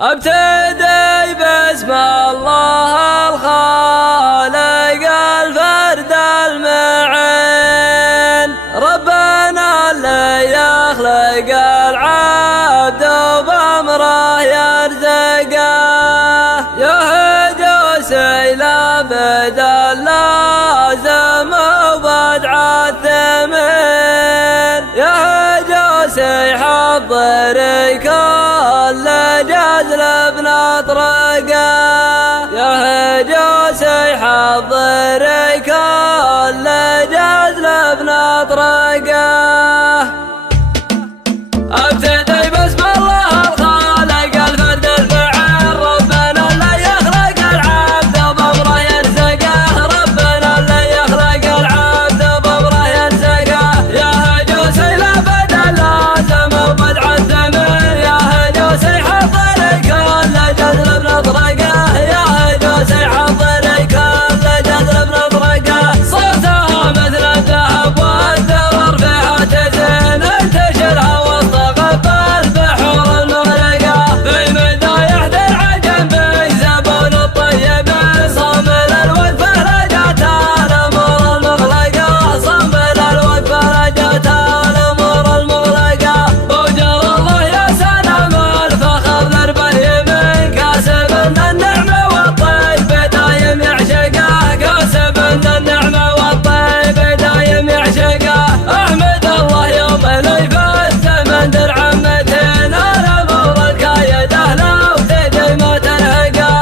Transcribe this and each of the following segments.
ابتدي باسم الله الخالق الفرد المعين، ربنا اللي يخلق العبد وبأمره يرزقه، يهدي سيلاب بدل لازم وبدع الثمين، يهدي سيحضر كل جزل بنطرقه، يهجوس يحضر كل جزل بنطرقه. ابتدي باسم الله الخالق الفرد الفعال، ربنا اللي يخلق العبد وبأمره يرزقه، ربنا اللي يخلق العبد وبأمره يرزقه، يهجوس لا بدل لازم وبدع الثمين، يهجوس يحضر كل جزل بنطرقه، يهجوس يحضر كل جزل بنطرقه، صوتها مثل الذهب والدور فيها تزين، انتشرها وسط غبار البحور المغرقه، في مدايح العجم بيزبون الطيبين، صامل الوقفه رجعتها الامور المغلقه، صامل الوقفه رجعتها الامور المغلقه، وجر الله يا سلام الفخر ضرب اليمين، كاسب النعمه والطيب دايم يعشقه، كاسب النعمه والطيب دايم يعشقه، احمد الله يوم الف الزمن درع متين، الامور الكايده لو تجي ما تلهقه،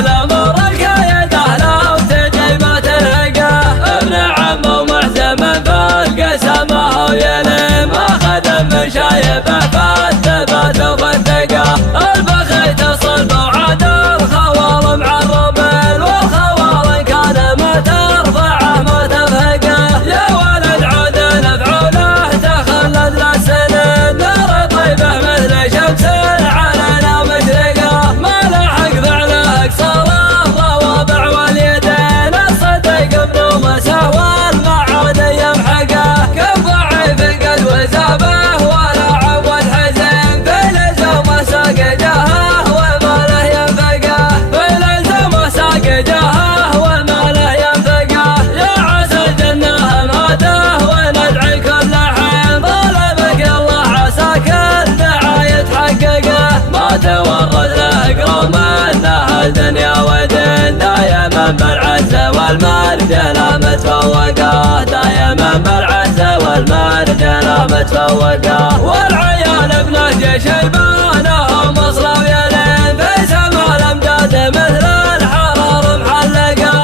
الامور الكايده لو تجي ما تلهقه، ابن عمه ومحزمه بالقسمه ويلم، اخذ من شايبه فالثبات وفتقه، البخيت صلب وعاد الخوال معربين، والخوال كان ما ترفعه ما تفهقه، يا ولد عود نفعوله تخلد للسنين، نار طيبه مثل شمس علينا مشرقه، ما لحق فعله اقصر الروابع واليدين، الصدق ابن مساوى المعاد يمحقه، كم ضعيف قد وزابه ولا عود حزين، في لزومه ساق جاهه وما له ينفقه، في لزومه ساق جاهه وما له ينفقه، يا عسى الجنه الهدى وندعي كل حين، طلبك الله عساك الدعاء يتحققه، ما تورد له قوم انه الدنيا ودين، دايما بالعز والمرج لا متفوقه، دايما بالعز والمرج لا متفوقه، والعيال بنهج شيبانهم اصلا ويلين، في سما الامجاد مثل الحرار محلقه،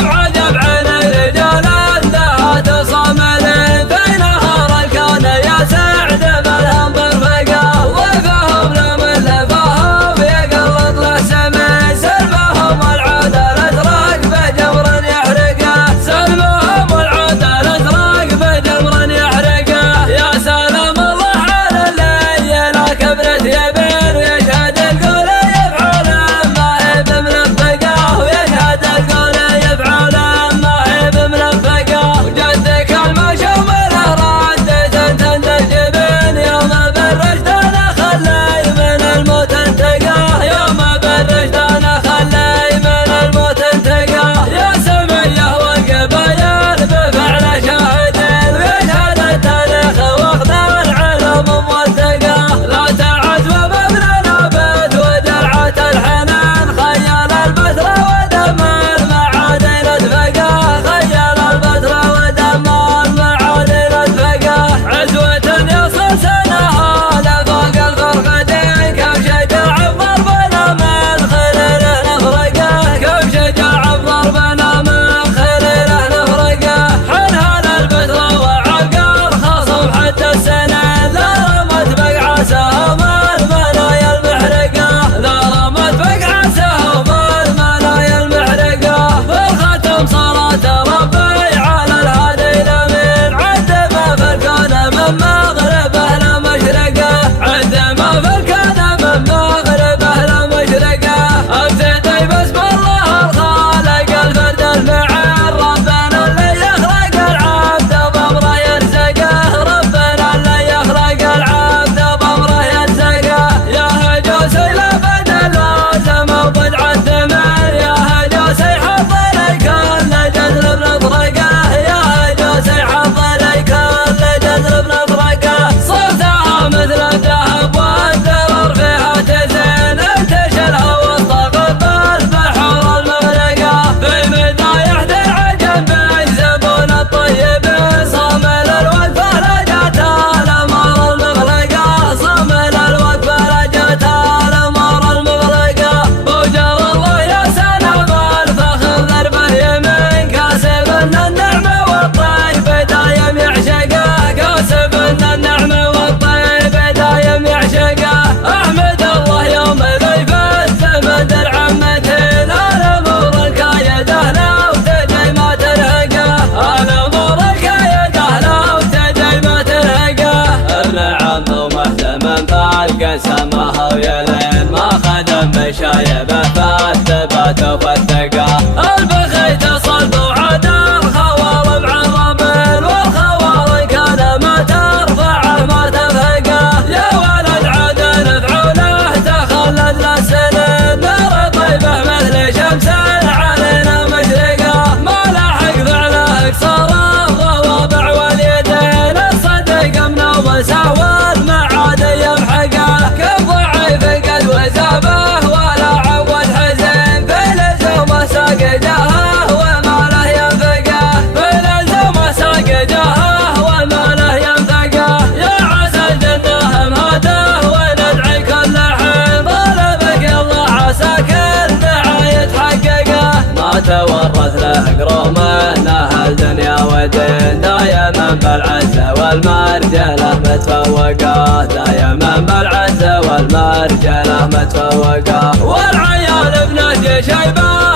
بعجب عين الرجال اندهات صاملين، في نهار الكون يا سعد بالهم برفقه، وفهم لمن لفهم يقلط له سمين، سلمهم العود الازرق بجمر يحرقه، سلمهم العود الازرق بجمر يحرقه، يا سلام الله على اللي لا كبرت يبين، شايبه فالثبات وفالثقة البخيت صلب وعدل خوال معرب والخوال كان ما ترفعه ما تفهقه يا ولد عدل افعوله تخلد للسنين نار طيبه مثل شمس علينا مشرقه ما لاحق فعله اكسر الضوابع واليدين الصدق امنه وسهوى المعاد يمحقه كم ضعيف قد وزابه ولا عود حزين في لزوم ساق جاهه وما له ينفقه في لزوم ساق جاهه وما له ينفقه يا عسى الجنه مهاده وندعي كل حين طلبك الله عسى كل دعاء يتحققه ما تورث له قروم انها الدنيا ودين دايما بالعزه والمرجله متفوقه دايما بالعزه والمرجله متفوقه والعيال ابنه شيبه